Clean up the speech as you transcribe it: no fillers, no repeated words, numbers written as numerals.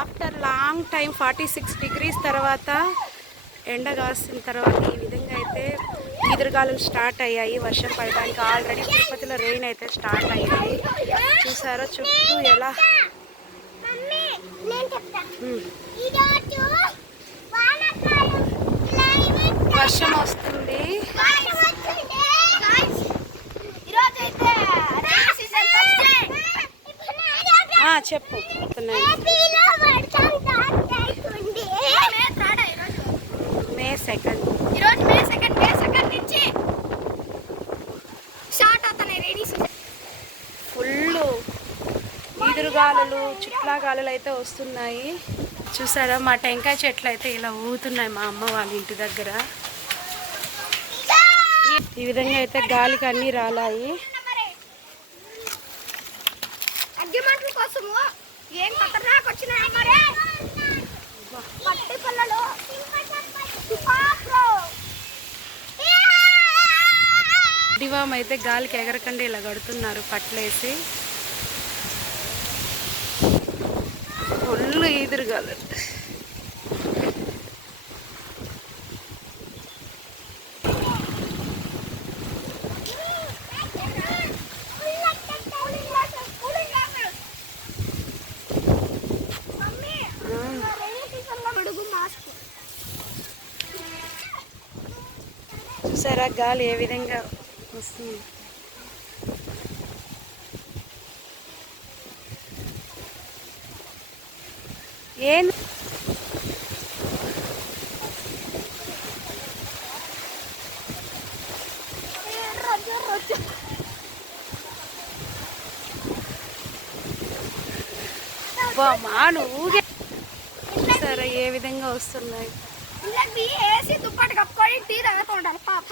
After long time 46 degrees తర్వాత ఎండ కాసిన తర్వాత ఈ విధంగా అయితే ఈదురుగాలులు స్టార్ట్ అయ్యాయి వర్షం పడడానికి. ఆల్రెడీ తిరుపతిలో రెయిన్ అయితే స్టార్ట్ అయ్యింది. చూసారో చుట్టూ ఎలా వర్షం వస్తుంది. చెప్పు. మే 2 నుంచి స్టార్ట్ అవుతున్నాయి రెడీ సీజన్. ఫుల్ ఈదురుగాలులు చిట్లాగాలులు అయితే వస్తున్నాయి. చూసారా మా టెంకాయ చెట్లు అయితే ఇలా ఊగుతున్నాయి మా అమ్మ వాళ్ళ ఇంటి దగ్గర. ఈ విధంగా అయితే గాలికి అన్నీ రాలాయి. డివామ్ అయితే గాలికి ఎగరకండి ఇలా కడుతున్నారు పట్లేసి. ఫుల్ ఈదురుగాలు. చూసారా గాలి ఏ విధంగా వస్తుంది. ఏం మాను ఊగే. చూసారా ఏ విధంగా వస్తున్నాయి. దుప్పటి కప్పుకొని టీ తాగుతూ ఉండాలి పాప.